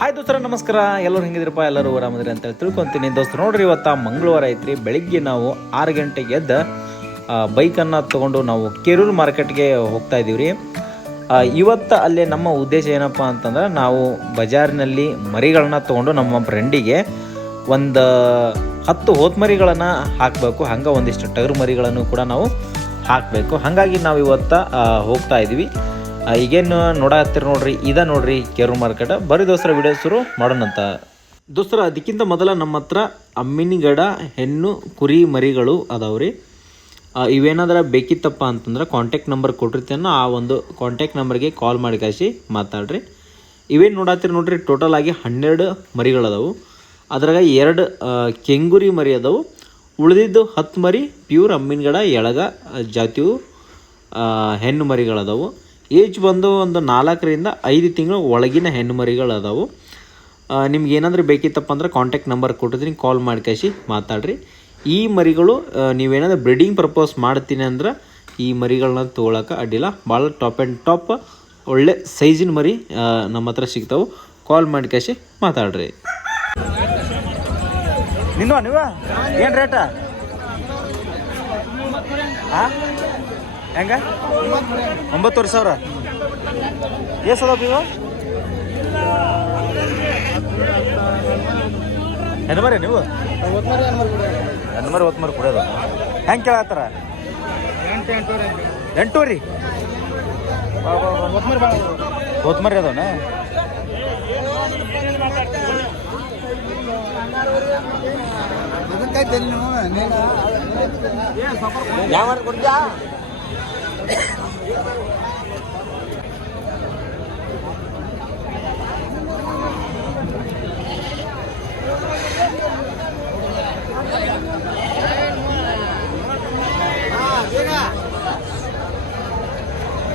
Hi ದೋಸ್ತರ ನಮಸ್ಕಾರ. ಎಲ್ಲರೂ ಹೆಂಗಿದ್ರಪ್ಪ? ಎಲ್ಲರೂ ಆರಾಮದ್ರಿ ಅಂತ ತಿಳ್ಕೊತೀನಿ ದೋಸ್ತರು. ನೋಡ್ರಿ, ಇವತ್ತು ಮಂಗಳವಾರ ಐತ್ರಿ. ಬೆಳಿಗ್ಗೆ ನಾವು 6 ಗಂಟೆಗೆ ಎದ್ದು ಬೈಕನ್ನು ತೊಗೊಂಡು ನಾವು ಕೆರೂರು ಮಾರ್ಕೆಟ್ಗೆ ಹೋಗ್ತಾ ಇದ್ದೀವಿ ರೀ. ಇವತ್ತು ಅಲ್ಲೇ ನಮ್ಮ ಉದ್ದೇಶ ಏನಪ್ಪ ಅಂತಂದ್ರೆ, ನಾವು ಬಜಾರಿನಲ್ಲಿ ಮರಿಗಳನ್ನ ತೊಗೊಂಡು ನಮ್ಮ ಫ್ರೆಂಡಿಗೆ ಒಂದು 10 ಹೋತ್ಮರಿಗಳನ್ನು ಹಾಕಬೇಕು. ಹಂಗೆ ಒಂದಿಷ್ಟು ಟಗರು ಮರಿಗಳನ್ನು ಕೂಡ ನಾವು ಹಾಕಬೇಕು. ಹಾಗಾಗಿ ನಾವು ಇವತ್ತು ಹೋಗ್ತಾ ಇದ್ದೀವಿ. ಈಗೇನು ನೋಡತ್ತೀರಿ ನೋಡ್ರಿ, ಇದ ನೋಡ್ರಿ ಕೆರೂರು ಮಾರ್ಕೆಟ್. ಬರೀ ದೋಸ್ತರ ವಿಡಿಯೋ ಶುರು ಮಾಡೋಣಂತ ದೋಸ್ತರ. ಅದಕ್ಕಿಂತ ಮೊದಲ ನಮ್ಮ ಹತ್ರ ಅಮ್ಮಿನಿಗಡ ಹೆಣ್ಣು ಕುರಿ ಮರಿಗಳು ಅದಾವ್ರಿ. ಇವೇನಾದ್ರೆ ಬೇಕಿತ್ತಪ್ಪ ಅಂತಂದ್ರೆ ಕಾಂಟ್ಯಾಕ್ಟ್ ನಂಬರ್ ಕೊಟ್ಟಿರ್ತೇನೋ, ಆ ಒಂದು ಕಾಂಟ್ಯಾಕ್ಟ್ ನಂಬರ್ಗೆ ಕಾಲ್ ಮಾಡಿ ಕಾಯಿಸಿ ಮಾತಾಡ್ರಿ. ಇವೇನು ನೋಡತ್ತೀರಿ ನೋಡ್ರಿ, ಟೋಟಲ್ ಆಗಿ 12 ಮರಿಗಳದಾವು. ಅದ್ರಾಗ 2 ಕೆಂಗುರಿ ಮರಿ ಅದಾವು. ಉಳಿದಿದ್ದು 10 ಮರಿ ಪ್ಯೂರ್ ಅಮ್ಮಿನಗಡ ಎಳಗ ಜಾತಿಯು ಹೆಣ್ಣು ಮರಿಗಳದಾವು. ಏಜ್ ಬಂದು ಒಂದು 4 ರಿಂದ 5 ತಿಂಗಳು ಒಳಗಿನ ಹೆಣ್ಣು ಮರಿಗಳು ಅದಾವು. ನಿಮ್ಗೆ ಏನಾದರೂ ಬೇಕಿತ್ತಪ್ಪ ಅಂದ್ರೆ ಕಾಂಟ್ಯಾಕ್ಟ್ ನಂಬರ್ ಕೊಟ್ಟಿದ್ದೀನಿ, ಕಾಲ್ ಮಾಡಿ ಕಳಿಸಿ ಮಾತಾಡ್ರಿ. ಈ ಮರಿಗಳು ನೀವೇನಾದರೂ ಬ್ರೀಡಿಂಗ್ ಪರ್ಪಸ್ ಮಾಡ್ತೀನಿ ಅಂದ್ರೆ ಈ ಮರಿಗಳನ್ನ ತೊಗೊಳಕ್ಕೆ ಅಡ್ಡಿಲ್ಲ. ಭಾಳ ಟಾಪ್ ಆ್ಯಂಡ್ ಟಾಪ್ ಒಳ್ಳೆ ಸೈಜಿನ ಮರಿ ನಮ್ಮ ಹತ್ರ ಸಿಗ್ತಾವೆ. ಕಾಲ್ ಮಾಡಿ ಕಳಿಸಿ ಮಾತಾಡ್ರಿ. ನೀವು ಏನು ರೇಟ? ಹಾಂ, ಹೆಂಗ? 9,000. ಎಷ್ಟು ಅದಾವ ಇವು? ಹೆಣ್ಣು ಮರಿ ನೀವು? ಹೆಣ್ಣು ಮರಿ 10 ಮರಿ ಕೊಡೋದು. ಹೆಂಗೆ ಕೇಳತ್ತಾರ? 8 ರೀ. 10 ಮರಿ ಅದಾವನ? ಯಾವ ಮಾಡಿ ಕೊಡ್ತೀಯಾ?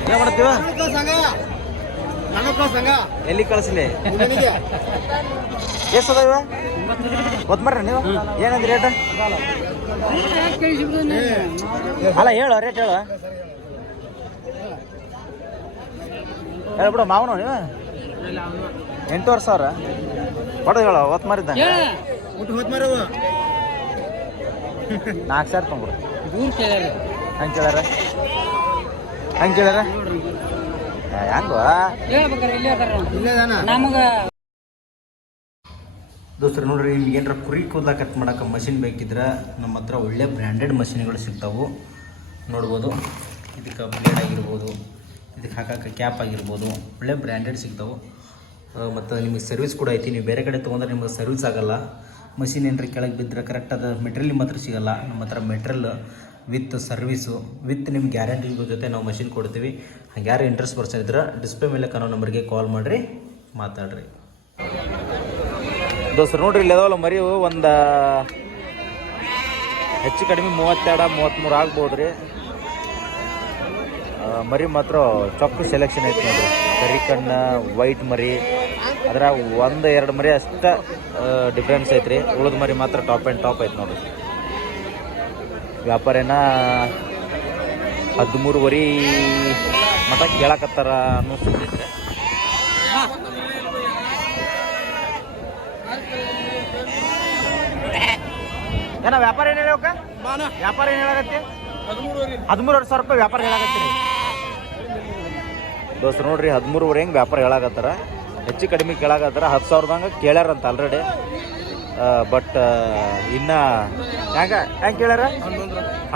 ಏನು ಮಾಡ್ತೀವ? ಎಲ್ಲಿ ಕಳಿಸ್ಲಿ? ಎಷ್ಟು ಅದಾವ? 10 ಮರಿ ನೀವು? ಏನಂದ್ರಿ ರೇಟ್? ಅಲ್ಲ ಹೇಳು, ರೇಟ್ ಹೇಳು. ಹೇಳ್ಬಿಡು ಮಾವನು ನೀವು. 8,500 ಹೊಡೆದು ಹೇಳು. 10 ಮರಿ ಇದ್ದಂಗೆ 4,000 ತೊಗೊಂಡ್ಬಿಡು. ಹಂಗೆ ಕೇಳ್ಯಾರ? ಹಂಗೆ ಕೇಳ್ಯಾರ? ಹೆಂಗ ದೋಸ್ತರು ನೋಡ್ರಿ, ನಿಮ್ಗೆ ಏನಾರ ಕುರಿ ಕೂದಲ ಕಟ್ ಮಾಡೋಕೆ ಮಷಿನ್ ಬೇಕಿದ್ರೆ ನಮ್ಮ ಹತ್ರ ಒಳ್ಳೆ ಬ್ರ್ಯಾಂಡೆಡ್ ಮಷಿನ್ಗಳು ಸಿಗ್ತಾವೆ. ನೋಡ್ಬೋದು, ಇದಕ್ಕೆ ಬ್ಲೇಡ್ ಆಗಿರ್ಬೋದು, ಇದಕ್ಕೆ ಹಾಕೋಕೆ ಕ್ಯಾಪ್ ಆಗಿರ್ಬೋದು, ಒಳ್ಳೆ ಬ್ರ್ಯಾಂಡೆಡ್ ಸಿಗ್ತಾವೆ. ಮತ್ತು ನಿಮಗೆ ಸರ್ವಿಸ್ ಕೂಡ ಐತಿ. ನೀವು ಬೇರೆ ಕಡೆ ತೊಗೊಂಡ್ರೆ ನಿಮಗೆ ಸರ್ವಿಸ್ ಆಗೋಲ್ಲ. ಮಷಿನ್ ಏನಾರ ಕೆಳಗೆ ಬಿದ್ದರೆ ಕರೆಕ್ಟ್ ಅದು ಮೆಟೀರಿಯಲ್ ನಿಮ್ಮ ಹತ್ರ ಸಿಗೋಲ್ಲ. ನಮ್ಮ ಹತ್ರ ಮೆಟ್ರಿಯಲ್ ವಿತ್ ಸರ್ವಿಸು ವಿತ್ ನಿಮ್ಮ ಗ್ಯಾರಂಟಿ ಜೊತೆ ನಾವು ಮಷಿನ್ ಕೊಡ್ತೀವಿ. ಹಂಗೆ ಯಾರು ಇಂಟ್ರೆಸ್ಟ್ ಪರ್ಸನ್ ಇದ್ರೆ ಡಿಸ್ಪ್ಲೇ ಮೇಲೆ ಕಾಣೋ ನಂಬರ್ಗೆ ಕಾಲ್ ಮಾಡಿರಿ, ಮಾತಾಡ್ರಿ. ದೋಸ್ತರು ನೋಡ್ರಿ, ಇಲ್ಲಿ ಅದಾವಲ್ಲ ಮರಿ, ಒಂದು ಹೆಚ್ಚು ಕಡಿಮೆ 32-33 ಆಗ್ಬೋದು ರೀ. ಮರಿ ಮಾತ್ರ ಚೊಕ್ಕ ಸೆಲೆಕ್ಷನ್ ಐತಿ ನೋಡ್ರಿ. ಕರಿ ಕಣ್ಣು ವೈಟ್ ಮರಿ, ಅದರ 1-2 ಮರಿ ಅಷ್ಟೇ ಡಿಫ್ರೆನ್ಸ್ ಐತ್ರಿ. ಉಳಿದ ಮರಿ ಮಾತ್ರ ಟಾಪ್ ಆ್ಯಂಡ್ ಟಾಪ್ ಐತೆ ನೋಡ್ರಿ. ವ್ಯಾಪಾರ ಏನ 13 ಮಟ ಕೇಳಕತ್ತಾರ ಅನ್ನೋ ಸುದ್ದಿದ್ರೆ. ಏನ ವ್ಯಾಪಾರ ಏನು ಹೇಳೋಕ? ವ್ಯಾಪಾರ ಏನು ಹೇಳಾಗತ್ತೆ? 13,000 ರೂಪಾಯಿ ವ್ಯಾಪಾರ ಹೇಳಾಗತ್ತೀರಿ ದೋಸ್ತರು. ನೋಡ್ರಿ, 13,000 ಹೆಂಗೆ ವ್ಯಾಪಾರ ಹೇಳಾಕತ್ತಾರ. ಹೆಚ್ಚು ಕಡಿಮೆ ಕೇಳಾಕತ್ತಾರ. 10,000ದಂಗೆ ಕೇಳ್ಯಾರಂತ ಆಲ್ರೆಡಿ. ಬಟ್ ಇನ್ನು ಹೆಂಗೆ ಕೇಳ್ಯಾರ?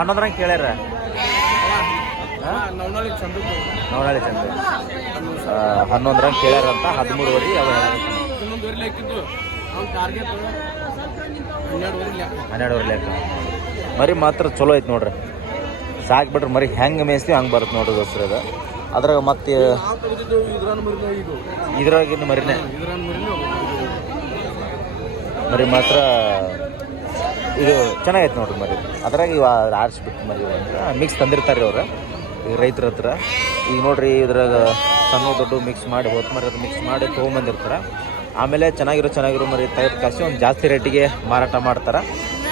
11 ಕೇಳ್ಯಾರ. ನವನಾಳಿ ಚಂದ 11 ಕೇಳ್ಯಾರಂತ. 13,000 ಅವ ಹೇಳಾಕತ್ತಾರ. 12,000 ಲೆಕ್ಕ. ಮರಿ ಮಾತ್ರ ಚಲೋ ಐತೆ ನೋಡ್ರಿ. ಸಾಕ್ಬಿಟ್ರೆ ಮರಿ ಹೆಂಗೆ ಮೇಯಿಸ್ತೀವಿ ಹಂಗೆ ಬರುತ್ತೆ ನೋಡ್ರಿ ದೋಸ್ತರ. ಅದು ಅದ್ರಾಗ ಮತ್ತೆ ಇದ್ರಾಗಿನ ಮರಿನೇ ಮರಿ ಮಾತ್ರ ಇದು ಚೆನ್ನಾಗೈತೆ ನೋಡ್ರಿ ಮರಿ. ಅದ್ರಾಗ ಇವ ಆರಿಸ್ಬಿಟ್ಟು ಮರಿ ಅಂತ ಮಿಕ್ಸ್ ತಂದಿರ್ತಾರೆ ಅವ್ರು ಈಗ ರೈತರ ಹತ್ರ. ಈಗ ನೋಡ್ರಿ, ಇದ್ರಾಗ ಸಣ್ಣ ದೊಡ್ಡ ಮಿಕ್ಸ್ ಮಾಡಿ, ಹೊತ್ತು ಮರಿ ಅದು ಮಿಕ್ಸ್ ಮಾಡಿ ತೊಗೊಂಬಂದಿರ್ತಾರೆ. ಆಮೇಲೆ ಚೆನ್ನಾಗಿರೋ ಮರಿ ತೆಗೆದು ಕಾಸಿ ಒಂದು ಜಾಸ್ತಿ ರೇಟಿಗೆ ಮಾರಾಟ ಮಾಡ್ತಾರೆ.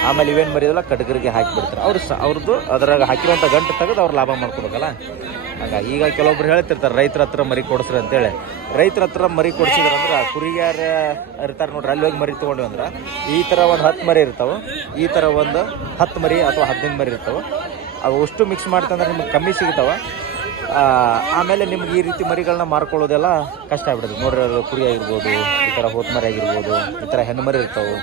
ಆಮೇಲೆ ಇವೇನು ಮರಿಯೋಲ್ಲ ಕಟಗರಿಗೆ ಹಾಕಿಬಿಡ್ತಾರೆ ಅವ್ರದ್ದು ಅದ್ರಾಗ ಹಾಕಿರುವಂಥ ಗಂಟು ತೆಗೆದು ಅವ್ರು ಲಾಭ ಮಾಡ್ಕೋಬೇಕಲ್ಲ. ಹಾಗಾಗಿ ಈಗ ಕೆಲವೊಬ್ರು ಹೇಳ್ತಿರ್ತಾರೆ ರೈತರ ಹತ್ರ ಮರಿ ಕೊಡಿಸ್ರಿ ಅಂತೇಳಿ. ರೈತರ ಹತ್ರ ಮರಿ ಕೊಡಿಸಿದ್ರಂದ್ರೆ ಕುರಿಗಾರ ಇರ್ತಾರೆ ನೋಡ್ರಿ, ಅಲ್ಲಿ ಹೋಗಿ ಮರಿ ತೊಗೊಂಡ್ವಿ ಅಂದ್ರೆ ಈ ಥರ ಒಂದು 10 ಮರಿ ಇರ್ತಾವೆ, ಈ ಥರ ಒಂದು 10 ಮರಿ ಅಥವಾ 15 ಮರಿ ಇರ್ತಾವೆ. ಅವು ಅಷ್ಟು ಮಿಕ್ಸ್ ಮಾಡ್ತಂದ್ರೆ ನಿಮ್ಗೆ ಕಮ್ಮಿ ಸಿಗ್ತಾವೆ. ಆಮೇಲೆ ನಿಮ್ಗೆ ಈ ರೀತಿ ಮರಿಗಳನ್ನ ಮಾರ್ಕೊಳ್ಳೋದೆಲ್ಲ ಕಷ್ಟ ಆಗ್ಬಿಡುತ್ತೆ ನೋಡ್ರಿ. ಅದು ಕುರಿ ಆಗಿರ್ಬೋದು, ಈ ಥರ ಹೋತ್ ಮರಿ ಆಗಿರ್ಬೋದು, ಈ ಥರ ಹೆಣ್ಣು ಮರಿ ಇರ್ತಾವೆ.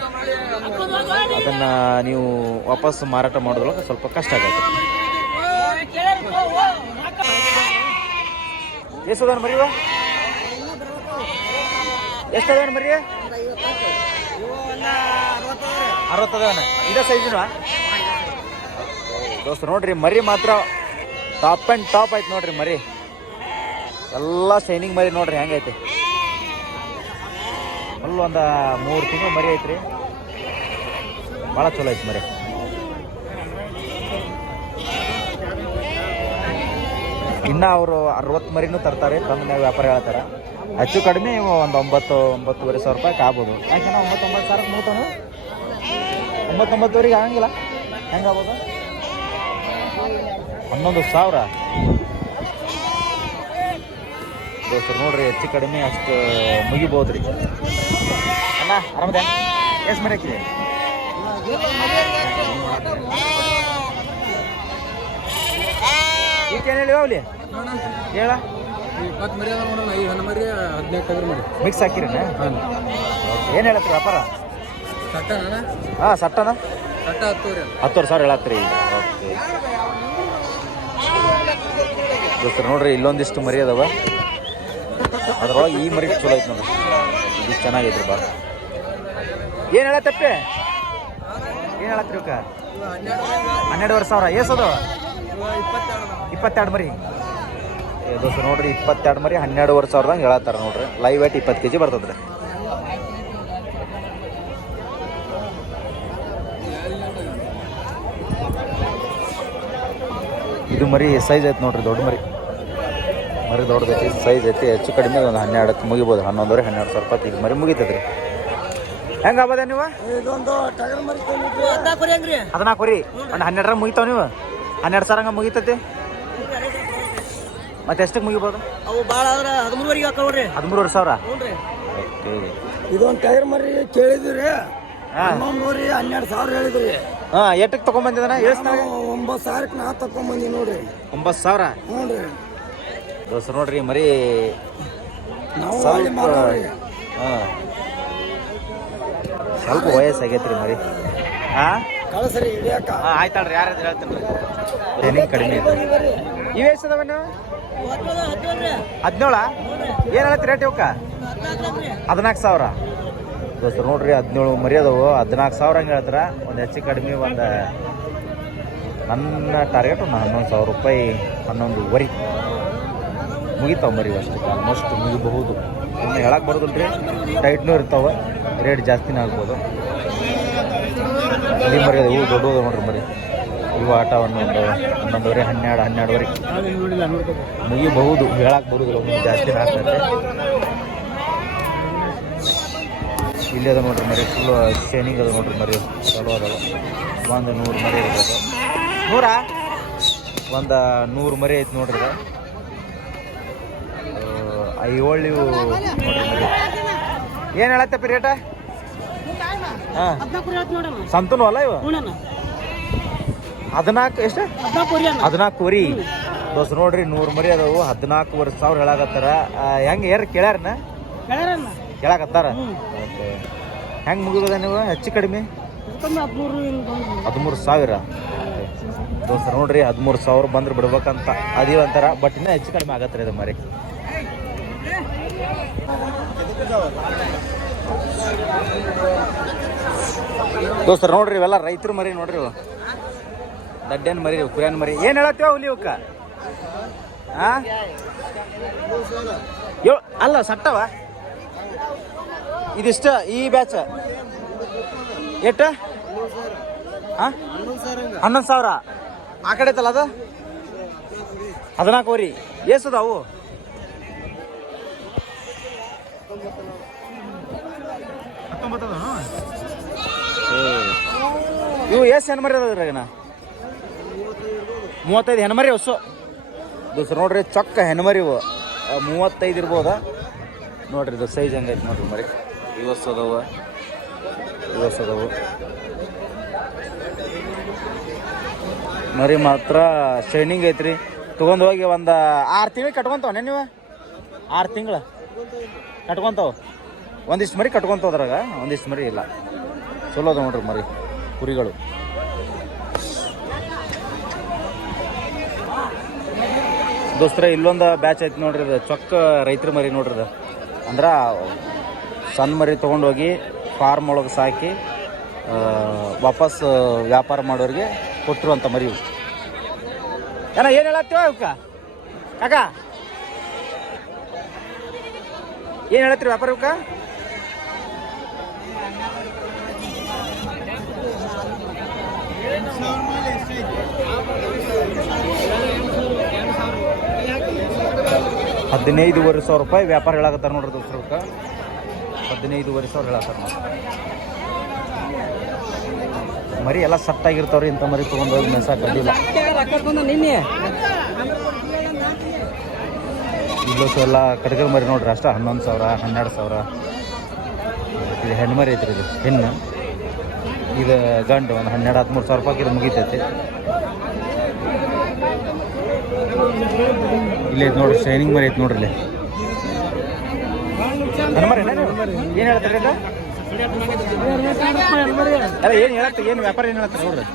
ಅದನ್ನು ನೀವು ವಾಪಸ್ ಮಾರಾಟ ಮಾಡೋದ್ರೊಳಗೆ ಸ್ವಲ್ಪ ಕಷ್ಟ ಆಗುತ್ತೆ. ಎಷ್ಟದಾನ ಮರಿ? ಎಷ್ಟದಾನ ಮರಿ? 60 ಅದಾನ. ಇದೇ ಸೈಜಿನ ದೋಸ್ತ ನೋಡ್ರಿ. ಮರಿ ಮಾತ್ರ ಟಾಪ್ ಆ್ಯಂಡ್ ಟಾಪ್ ಆಯ್ತು ನೋಡ್ರಿ. ಮರಿ ಎಲ್ಲ ಶೈನಿಂಗ್ ಮರಿ ನೋಡ್ರಿ ಹೆಂಗೈತಿ. ಫುಲ್ ಒಂದು 3 ತಿಂಗಳು ಮರಿ ಐತ್ರಿ, ಭಾಳ ಚಲೋ ಐತಿ ಮರಿ. ಇನ್ನು ಅವರು 60 ಮರಿನೂ ತರ್ತಾರೆ, ತಂದು ವ್ಯಾಪಾರ ಹೇಳ್ತಾರೆ. ಹೆಚ್ಚು ಕಡಿಮೆ ಒಂದು 9,000-9,500 ರೂಪಾಯಿಗೆ ಆಗ್ಬೋದು. ಯಾಕೆಂದ್ರೆ 9,000 ಮುಗ್ತಾನು 9,900 ಆಗಂಗಿಲ್ಲ. ಹೆಂಗೆ ಆಗ್ಬೋದು? 11,000 ದೋಸ್ತರು ನೋಡ್ರಿ. ಹೆಚ್ಚು ಕಡಿಮೆ ಅಷ್ಟು ಮುಗಿಬೋದು ರೀ. ಅಣ್ಣ ಆರಾಮದ? ಎಷ್ಟು ಮರಿ ಹಾಕಿದೆ? ಈಗೇನು ಹೇಳಿ ಅವಲಿ ಹೇಳ. 20 ಮರಿ ಅದ ನೋಡೋಣ. 5 ಮರಿ 18 ಮರಿ ಮಿಕ್ಸ್ ಹಾಕಿರಿ? ಏನು ಹೇಳತ್ರಿ ವ್ಯಾಪಾರ? ಸಟ್ಟನ? ಹಾಂ ಸಟ್ಟನ. ಸಟ್ಟ 10,000 ಹೇಳತ್ರಿ. ಓಕೆ ದೋಸ್ತರು ನೋಡ್ರಿ, ಇಲ್ಲೊಂದಿಷ್ಟು ಮರಿ ಅದಾವ. ಅದ್ರೊಳಗೆ ಈ ಮರಿ ಚಲೋ ಐತೆ ನೋಡ್ರಿ. ಇದು ಚೆನ್ನಾಗೈತ್ರಿ ಭಾಳ. ಏನು ಹೇಳತ್ತಪ್ಪೆ? ಏನು ಹೇಳತ್ರಿ ಇವಕ್ಕೆ? 12,500. ಏಸದು? 22 ಮರಿ ದೋಸ್ತರು ನೋಡ್ರಿ. 22 ಮರಿ 12,500 ಹೇಳತ್ತಾರ ನೋಡ್ರಿ. ಲೈವ್ ವೇಟ್ 20 kg ಬರ್ತದ್ರಿ. ಇದು ಮರಿ ಸೈಜ್ ಐತೆ ನೋಡ್ರಿ, ದೊಡ್ಡ ಮರಿ. ಮರಿ ದೊಡ್ಡದೈತಿ, ಸೈಜ್ ಐತಿ. ಹೆಚ್ಚು ಕಡಿಮೆ ಒಂದು 12ಕ್ಕೆ ಮುಗಿಬೋದು. 11,500 ರೂಪಾಯಿ ಈಗ ಮರಿ ಮುಗಿತದ್ರಿ. ಹೆಂಗೆ ಆಗ್ಬೋದ ನೀವು? 14 ಕುರಿ ಒಂದು 12 ಮುಗಿತಾವ. ನೀವು 12,000 ಹಂಗೆ ಮುಗಿತೈತಿ. ಮತ್ತೆ ಎಷ್ಟಕ್ಕೆ ಮುಗಿಬೋದು? ಅವು ಭಾಳ ಆದ್ರೆ 13,000 ಹಾಕವ್ರಿ. 13,000. ಓಕೆ. ಇದೊಂದು ಟೈರ್ ಮರಿ ಕೇಳಿದ್ರಿ. 12,000 ಹೇಳಿದ್ರಿ. ಹಾಂ ಎಷ್ಟಕ್ಕೆ ತೊಗೊಂಬಂದಿದ್ದಾನ? 9,000ಕ್ಕೆ ನಾ ತಗೊಂಬಂದಿ ನೋಡ್ರಿ. 9,000. ಹ್ಞೂ ರೀ ದೋಸ್ತರು ನೋಡ್ರಿ. ಮರಿ ನಾವು ಹಾಂ ಸ್ವಲ್ಪ ವಯಸ್ಸಾಗೈತ್ರಿ ಮರಿ. ಹಾಂ ಕಳಿಸ್ರಿ ಹಿಡಿಯಕ್ಕ. ಹಾಂ ಆಯ್ತಲ್ರಿ. ಯಾರಾದ್ರೂ ಹೇಳ್ತೀನಿ ರೀ. ಏನಿಗೆ ಕಡಿಮೆ ಐತೆ. ಇವು ಎಷ್ಟದವ ನೀವು? 17. ಏನು ಹೇಳತ್ತಿ ರೇಟ್ ಇವಕ್ಕೆ? 14,000 ದೋಸ್ತರು ನೋಡ್ರಿ. 17 ಮರಿ ಅದಾವು. 14,000 ಹಂಗೆ ಹೇಳ್ತಾರೆ. ಒಂದು ಹೆಚ್ಚು ಕಡಿಮೆ ಒಂದು ನನ್ನ ಟಾರ್ಗೆಟ್ ಒಂದು 11,000 ರೂಪಾಯಿ, 11,500 ಮುಗಿತಾವೆ ಮರಿ. ಅಷ್ಟಕ್ಕೆ ಆಲ್ಮೋಸ್ಟ್ ಮುಗಿಬಹುದು. ಇನ್ನು ಹೇಳಕ್ಕೆ ಬರೋದಿಲ್ಲ ರೀ. ಟೈಟ್ನೂ ಇರ್ತಾವೆ, ರೇಟ್ ಜಾಸ್ತಿನೇ ಆಗ್ಬೋದು. ಇಲ್ಲಿ ಮರಿ ಅದು ಇವು ದೊಡ್ಡದು ನೋಡ್ರಿ ಮರಿ. ಇವು ಆಟ 11,500, 12,500 ಮುಗಿಬಹುದು. ಹೇಳಕ್ಕೆ ಬರೋದಿಲ್ಲ, ಜಾಸ್ತಿನೇ ಆಗ್ತದೆ. ಇಲ್ಲಿ ಅದ ನೋಡ್ರಿ ಮರಿ. ಫುಲ್ಲು ಶೈನಿಂಗ್ ಅದ ನೋಡ್ರಿ ಮರಿ. ಚಲೋ ಅದಾವ. ಒಂದು 100 ಮರಿ ಇರ್ಬೋದು. 100? ಒಂದು 100 ಮರಿ ಐತೆ ನೋಡ್ರಿ. 7 ಇವು ನೋಡ್ರಿ ಮರಿ. ಏನು ಹೇಳತ್ತಪ್ಪ ರೇಟ? ಹಾಂ ಸಂತನು ಅಲ್ಲ ಇವು? 14 ಎಷ್ಟು? 14 ವರಿ ದೋಸ್ತ ನೋಡ್ರಿ. 100 ಮರಿ ಅದಾವು. 14,500 ಹೇಳಾಕತ್ತಾರ. ಹೆಂಗೆ ಯಾರು ಕೇಳ್ಯಾರನ? ಕೇಳಾಕತ್ತಾರ. ಓಕೆ. ಹೆಂಗೆ ಮುಗಿಬೋದ ನೀವು? ಹೆಚ್ಚು ಕಡಿಮೆ 13,000 ದೋಸ್ತ ನೋಡ್ರಿ. 13,000 ಬಂದ್ರೆ ಬಿಡ್ಬೇಕಂತ ಅದೀವಂತಾರ. ಬಟ್ ಇನ್ನೂ ಹೆಚ್ಚು ಕಡಿಮೆ ಆಗತ್ತೆ ರೀ ಅದು ಮರಿ. ದೋಸ್ತರು ನೋಡ್ರಿ, ಇವೆಲ್ಲ ರೈತರು ಮರಿ ನೋಡ್ರಿ. ಇವು ದಡ್ಡೇನು ಮರಿ, ಕುರಿಯನ್ ಮರಿ. ಏನು ಹೇಳತ್ತೀವ ಹುಲಿ ಇವಕ್ಕ? ಹಾಂ ಅಲ್ಲ ಸಟ್ಟವ ಇದಿಷ್ಟ. ಈ ಬ್ಯಾಚ್ ಎಷ್ಟು? ಹಾಂ 11,000. ಆ ಕಡೆ ಐತಲ್ಲ ಅದು 14 ವರಿ. ಎಷ್ಟದ ಅವು? 19. ಇವು ಎಷ್ಟು ಹೆಣ್ಮರಿ ಅದ್ರಾಗನ 35 ಹೆಣ್ಮರಿ ಹೊಸು ದೋಸ್ರು ನೋಡ್ರಿ ಚೊಕ್ಕ ಹೆಣ್ಮರಿ ಇವು 35 ಇರ್ಬೋದಾ ನೋಡ್ರಿ ಇದು ಸೈಜ್ ಹಂಗೈತೆ ನೋಡ್ರಿ ಮರಿ ಇವತ್ತು ಅದಾವು ಮರಿ ಮಾತ್ರ ಶೈನಿಂಗ್ ಐತ್ರಿ ತೊಗೊಂಡು ಹೋಗಿ ಒಂದು 6 ತಿಂಗಳು ಕಟ್ಕೊಂತಾವನೆ ನೀವು 6 ತಿಂಗಳು ಕಟ್ಕೊಂತಾವ ಒಂದಿಷ್ಟು ಮರಿ ಕಟ್ಕೊಂತಾವ ಅದ್ರಾಗ ಒಂದಿಷ್ಟು ಮರಿ ಇಲ್ಲ ಚಲೋ ಅದ ನೋಡ್ರಿ ಮರಿ ಕುರಿಗಳು ದೋಸ್ತರ ಇಲ್ಲೊಂದು ಬ್ಯಾಚ್ ಐತಿ ನೋಡ್ರಿ ಇದು ಚೊಕ್ಕ ರೈತರ ಮರಿ ನೋಡ್ರಿ ಇದು ಅಂದ್ರೆ ಸಣ್ಣ ಮರಿ ತೊಗೊಂಡೋಗಿ ಫಾರ್ಮ್ ಒಳಗೆ ಸಾಕಿ ವಾಪಸ್ ವ್ಯಾಪಾರ ಮಾಡೋರಿಗೆ ಕೊಟ್ಟಿರುವಂಥ ಮರಿ ಇವು ಏನ ಏನು ಹೇಳತ್ತೀವ ಇವಕ್ಕ ಕಾಕ ಏನು ಹೇಳತ್ತೀರಿ ವ್ಯಾಪಾರ ಇವಕ್ಕ $15,500 ವ್ಯಾಪಾರ ಹೇಳಕತ್ತಾರ ನೋಡ್ರಿ ದೋಸ್ತ್ರಕ್ಕೆ 15,500 ಹೇಳತ್ತಾರ ಮರಿ ಎಲ್ಲ ಸೆಟ್ ಆಗಿರ್ತಾವ್ರಿ ಇಂಥ ಮರಿ ತೊಗೊಂಡು ಹೋಗಿ ಮೆಸಾಕ್ ಅಡ್ಡಿಲ್ಲ ಇಲ್ಲೋಸು ಎಲ್ಲ ಕಟಕಲ್ ಮರಿ ನೋಡ್ರಿ ಅಷ್ಟ 11,000 12,000 ಇದು ಹೆಣ್ಣು ಮರಿ ಐತ್ರಿ ಇದು ಹೆಣ್ಣು ಇದು ಗಂಡು ಒಂದು 12,000-13,000 ಇದು ಮುಗಿತೈತಿ ಇಲ್ಲೇ ಐತೆ ನೋಡ್ರಿ ಶೈನಿಂಗ್ ಮರಿ ಐತೆ ನೋಡ್ರಿ ಇಲ್ಲಿ ಹೆಣ್ಣು ಮರಿ ಏನು ಹೇಳ್ತಾರೆ ಅಲ್ಲ ಏನು ಹೇಳತ್ತೆ ಏನು ವ್ಯಾಪಾರ ಏನು ಹೇಳತ್ತಾರೆ ನೋಡ್ರಿ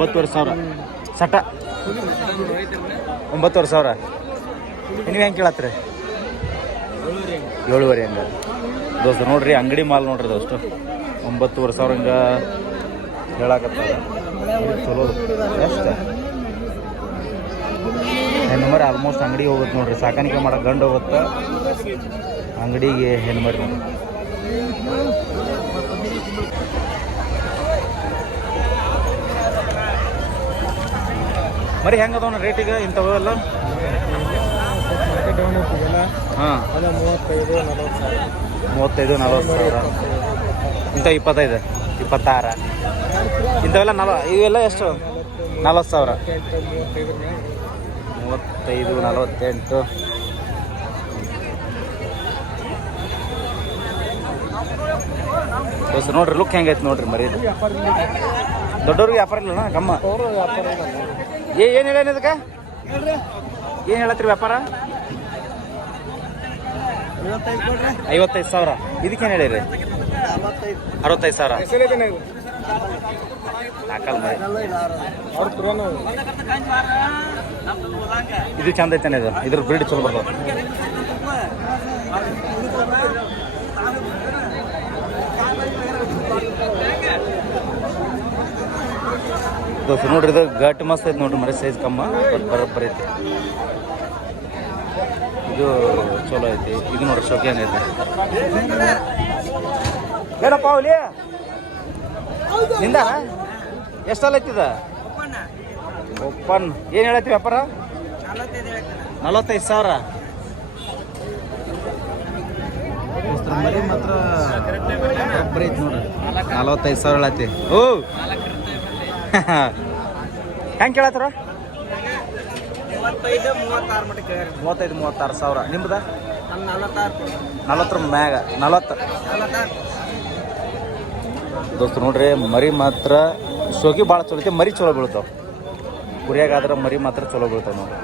9,500 ಸಟ 9,500 ನೀವು ಹೆಂಗೆ ಕೇಳತ್ತೀರಿ 7,500 ಹಂಗೆ ದೋಸ್ತ ನೋಡ್ರಿ ಅಂಗಡಿ ಮಾಲ್ ನೋಡ್ರಿ ದೋಸ್ತು 9,500 ಹಂಗೆ ಹೇಳಕತ್ತಾರ ಚಲೋ ಎಷ್ಟು ಹೆಣ್ಣು ಮರಿ ಆಲ್ಮೋಸ್ಟ್ ಅಂಗಡಿಗೆ ಹೋಗುತ್ತೆ ನೋಡ್ರಿ ಸಾಕಾಣಿಕೆ ಮಾಡೋ ಗಂಡು ಹೋಗುತ್ತೆ ಅಂಗಡಿಗೆ ಹೆಣ್ಣು ಮರಿ ನೋಡಿ ಮರಿ ಹೆಂಗೆ ಅದಾವ ರೇಟಿಗೆ ಇಂಥವೆಲ್ಲ ಹಾಂ 35-40,000 ಇಂಥ 25 26 ಇಂಥವೆಲ್ಲ ಇವೆಲ್ಲ ಎಷ್ಟು 40,000 35-48 ದೋಸ್ತ ನೋಡ್ರಿ ಲುಕ್ ಹೆಂಗೈತೆ ನೋಡ್ರಿ ಮರಿ ದೊಡ್ಡವ್ರಿಗೆ ವ್ಯಾಪಾರ ಇಲ್ಲ ಕಮ್ಮ ಏನು ಹೇಳೇನು ಇದಕ್ಕೆ ಏನು ಹೇಳತ್ರಿ ವ್ಯಾಪಾರ 55,000 ಇದಕ್ಕೇನು ಹೇಳಿರಿ 65,000 ಹಾಕಲ್ ಮರಿ ಇದು ಚಂದ ಐತಾನೆ ಇದು ಇದ್ರ ಬ್ರೀಡ್ ಚಲೋ ಬರ್ತಾವ ದೋಸ್ತ ನೋಡ್ರಿ ಇದು ಗಟ್ಟಿ ಮಸ್ತ್ ಐತೆ ನೋಡ್ರಿ ಮರಿ ಸೈಜ್ ಕಮ್ಮ ಬರೋಬ್ಬರಿ ಐತಿ ಇದು ಚಲೋ ಐತಿ ಇದು ನೋಡ್ರಿ ಶೋಕಿ ಹಂಗೈತಿ ಏನಪ್ಪ ಅವಲಿ ನಿಂದ ಎಷ್ಟಲ್ಲ ಐತಿದ ಓಪನ್ ಏನು ಹೇಳತ್ತಿ ವ್ಯಾಪಾರ 45,000 ಮರಿ ಮಾತ್ರ ಬರೀ ಐತಿ ನೋಡ್ರಿ 45,000 ಹೇಳತ್ತಿ ಓ ಹೆಂಗೆ ಕೇಳತ್ತಾರ 35-36,000 ನಿಮ್ದ 40 ಮ್ಯಾಗ 40 ದೋಸ್ತ ನೋಡ್ರಿ ಮರಿ ಮಾತ್ರ ಶೋಕಿ ಭಾಳ ಚಲೋ ಐತಿ ಮರಿ ಚಲೋ ಬೀಳ್ತಾವ ಕುರಿಯಾಗಾದ್ರೆ ಮರಿ ಮಾತ್ರ ಚಲೋ ಬೀಳ್ತಾವ ನೋಡಿ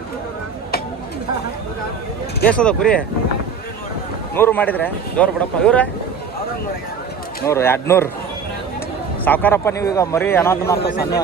ಎಷ್ಟದ ಕುರಿ 100 ಮಾಡಿದ್ರೆ ಜೋರು ಬಿಡಪ್ಪ ಇವ್ರ 100 200 ಸಾವುಕಾರಪ್ಪ ನೀವೀಗ ಮರಿ ಅನಾಥ ಮಾಡ್ತಾವ ಸಣ್ಣ